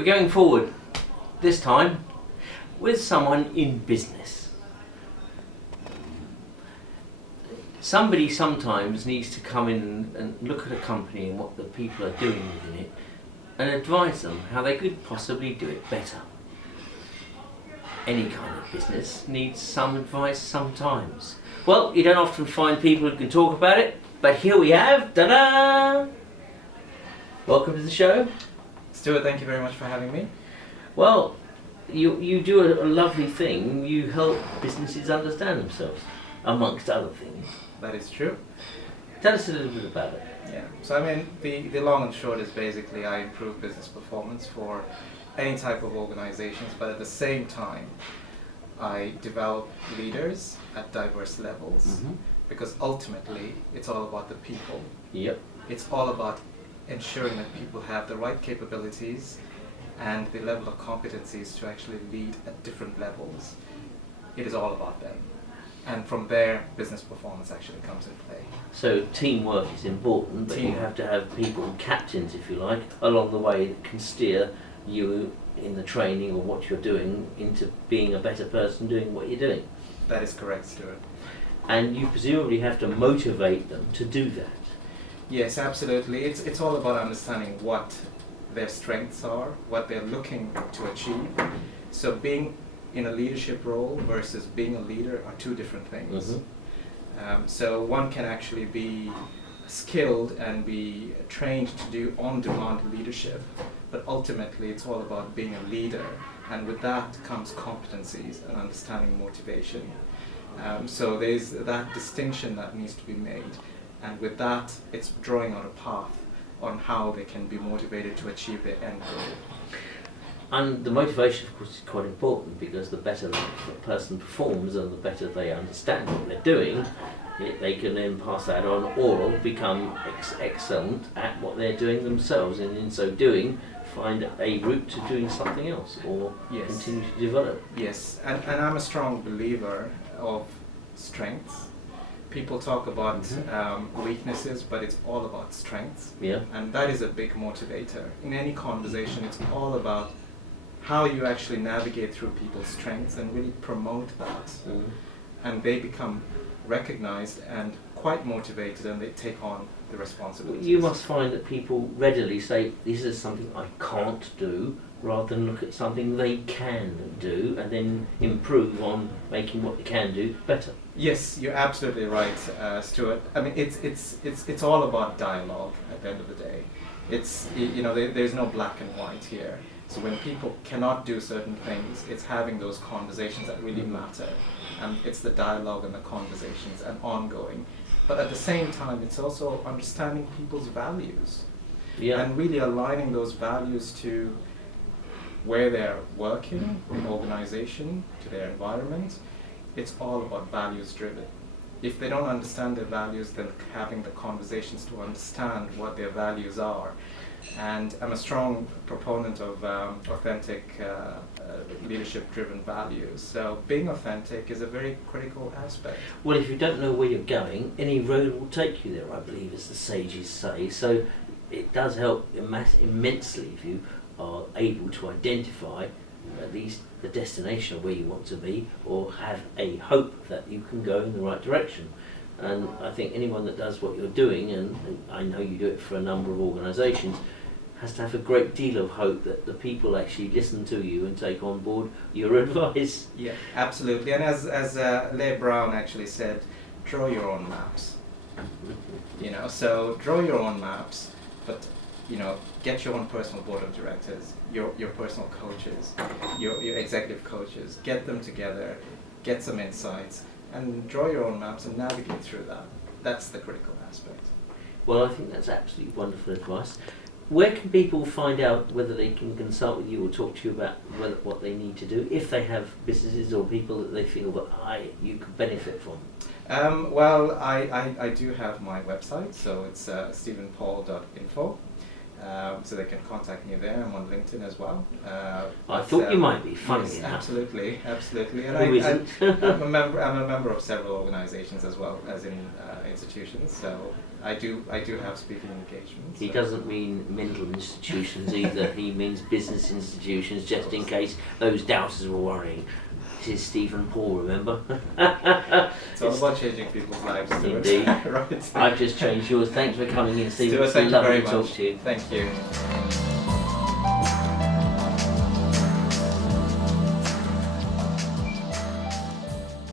We're going forward, this time, with someone in business. Somebody sometimes needs to come in and look at a company and what the people are doing within it and advise them how they could possibly do it better. Any kind of business needs some advice sometimes. Well, you don't often find people who can talk about it, but here we have, ta-da! Welcome to the show. Stuart, thank you very much for having me. Well, you do a lovely thing. You help businesses understand themselves, amongst other things. That is true. Tell us a little bit about it. Yeah. So I mean, the long and short is basically I improve business performance for any type of organizations, but at the same time, I develop leaders at diverse levels, because ultimately it's all about the people. Yep. It's all about ensuring that people have the right capabilities and the level of competencies to actually lead at different levels. It is all about them. And from there, business performance actually comes in play. So teamwork is important, but you have to have people, captains if you like, along the way that can steer you in the training or what you're doing into being a better person doing what you're doing. That is correct, Stuart. And you presumably have to motivate them to do that. Yes, absolutely. It's all about understanding what their strengths are, what they're looking to achieve. So being in a leadership role versus being a leader are two different things. So one can actually be skilled and be trained to do on-demand leadership, but ultimately it's all about being a leader, and with that comes competencies and understanding motivation. So there's that distinction that needs to be made, and with that it's drawing out a path on how they can be motivated to achieve their end goal. And the motivation, of course, is quite important, because the better the person performs and the better they understand what they're doing, they can then pass that on or become excellent at what they're doing themselves, and in so doing find a route to doing something else or continue to develop. Yes, and I'm a strong believer of strengths. People talk about weaknesses, but it's all about strengths. Yeah. And that is a big motivator. In any conversation, it's all about how you actually navigate through people's strengths and really promote that. And they become recognized and quite motivated, and they take on the responsibilities. You must find that people readily say, this is something I can't do, rather than look at something they can do and then improve on making what they can do better. Yes, you're absolutely right, Stuart. I mean, it's all about dialogue at the end of the day. It's, you know, there's no black and white here. So when people cannot do certain things, it's having those conversations that really matter. And it's the dialogue and the conversations and ongoing. But at the same time, it's also understanding people's values. And really aligning those values to where they're working, the organization, to their environment. It's all about values driven. If they don't understand their values, then having the conversations to understand what their values are. And I'm a strong proponent of authentic leadership-driven values. So being authentic is a very critical aspect. Well, if you don't know where you're going, any road will take you there, I believe, as the sages say. So it does help immensely if you are able to identify at least the destination of where you want to be, or have a hope that you can go in the right direction. And I think anyone that does what you're doing, and I know you do it for a number of organisations, has to have a great deal of hope that the people actually listen to you and take on board your advice. Yeah, absolutely. And as Les Brown actually said, draw your own maps. You know, so draw your own maps, but you know, get your own personal board of directors, your personal coaches, your executive coaches, get them together, get some insights, and draw your own maps and navigate through that. That's the critical aspect. Well, I think that's absolutely wonderful advice. Where can people find out whether they can consult with you or talk to you about what they need to do, if they have businesses or people that they feel that you could benefit from? Well, I do have my website, so it's stephenpaul.info. So they can contact me there. I'm on LinkedIn as well. I thought you might be, funny yes, enough. absolutely. And Who isn't? I'm a member of several organisations as well as in institutions. So I do have speaking engagements. He doesn't mean mental institutions either. He means business institutions, just in case those doubters were worrying. This is Stephen Paul, remember? It's all about changing people's lives, Stuart. Indeed. Right. I've just changed yours. Thanks for coming in, Stephen. Stuart, It's thank you lovely very to talk much. to you. Thank you.